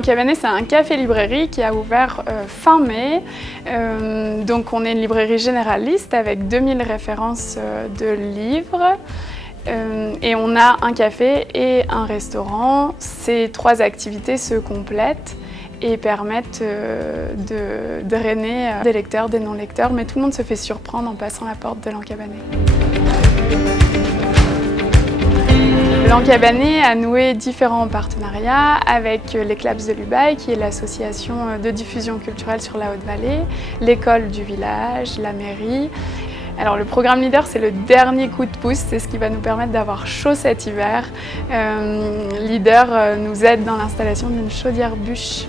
L'Encabané, c'est un café-librairie qui a ouvert fin mai. Donc on est une librairie généraliste avec 2000 références de livres. Et on a un café et un restaurant. Ces 3 activités se complètent et permettent de drainer des lecteurs, des non-lecteurs, mais tout le monde se fait surprendre en passant la porte de l'Encabané. L'Encabané a noué différents partenariats avec les Claps de l'Ubaye, qui est l'association de diffusion culturelle sur la Haute-Vallée, l'école du village, la mairie. Alors le programme Leader, c'est le dernier coup de pouce, c'est ce qui va nous permettre d'avoir chaud cet hiver. Leader nous aide dans l'installation d'une chaudière bûche.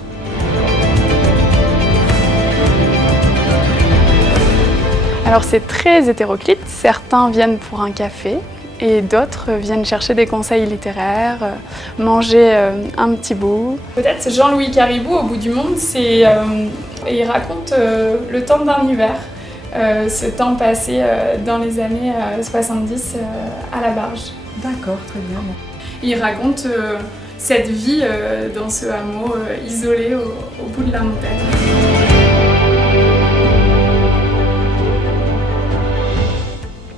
Alors c'est très hétéroclite, certains viennent pour un café et d'autres viennent chercher des conseils littéraires, manger un petit bout. Peut-être c'est Jean-Louis Caribou au bout du monde, il raconte le temps d'un hiver, ce temps passé dans les années 70 à la barge. D'accord, très bien. Il raconte cette vie dans ce hameau isolé au bout de la montagne.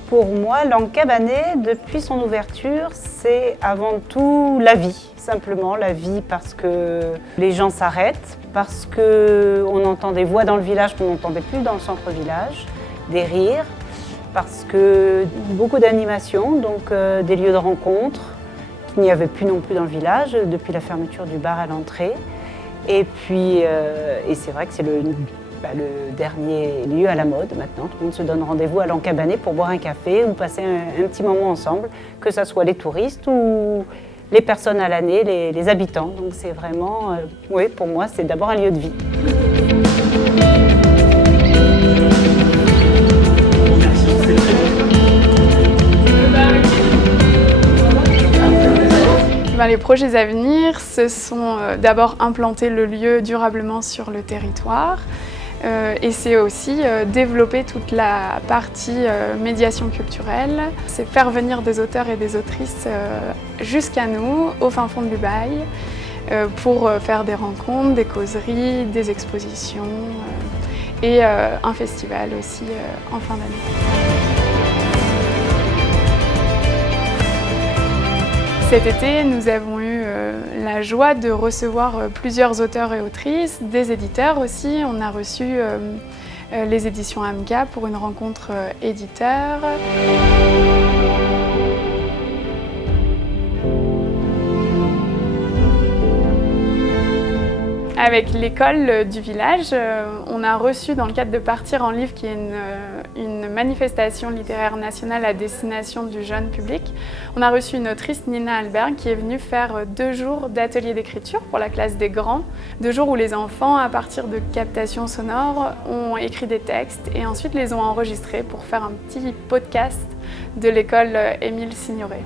Pour moi, l'Encabané, depuis son ouverture, c'est avant tout la vie. Simplement la vie parce que les gens s'arrêtent, parce qu'on entend des voix dans le village qu'on n'entendait plus dans le centre-village, des rires, parce que beaucoup d'animations, donc des lieux de rencontre qu'il n'y avait plus non plus dans le village depuis la fermeture du bar à l'entrée. Et puis, c'est vrai que c'est le dernier lieu à la mode maintenant. Tout le monde se donne rendez-vous à l'Encabané pour boire un café ou passer un petit moment ensemble, que ce soit les touristes ou les personnes à l'année, les habitants. Donc c'est vraiment, oui, pour moi, c'est d'abord un lieu de vie. Les projets à venir, ce sont d'abord implanter le lieu durablement sur le territoire. Et c'est aussi développer toute la partie médiation culturelle. C'est faire venir des auteurs et des autrices jusqu'à nous, au fin fond de l'Ubaye, pour faire des rencontres, des causeries, des expositions et un festival aussi en fin d'année. Cet été, nous avons eu la joie de recevoir plusieurs auteurs et autrices, des éditeurs aussi. On a reçu les éditions AMCA pour une rencontre éditeur. Avec l'école du village, on a reçu dans le cadre de Partir en livre, qui est une manifestation littéraire nationale à destination du jeune public, on a reçu une autrice, Nina Alberg, qui est venue faire 2 jours d'atelier d'écriture pour la classe des grands. 2 jours où les enfants, à partir de captations sonores, ont écrit des textes et ensuite les ont enregistrés pour faire un petit podcast de l'école Émile Signoret.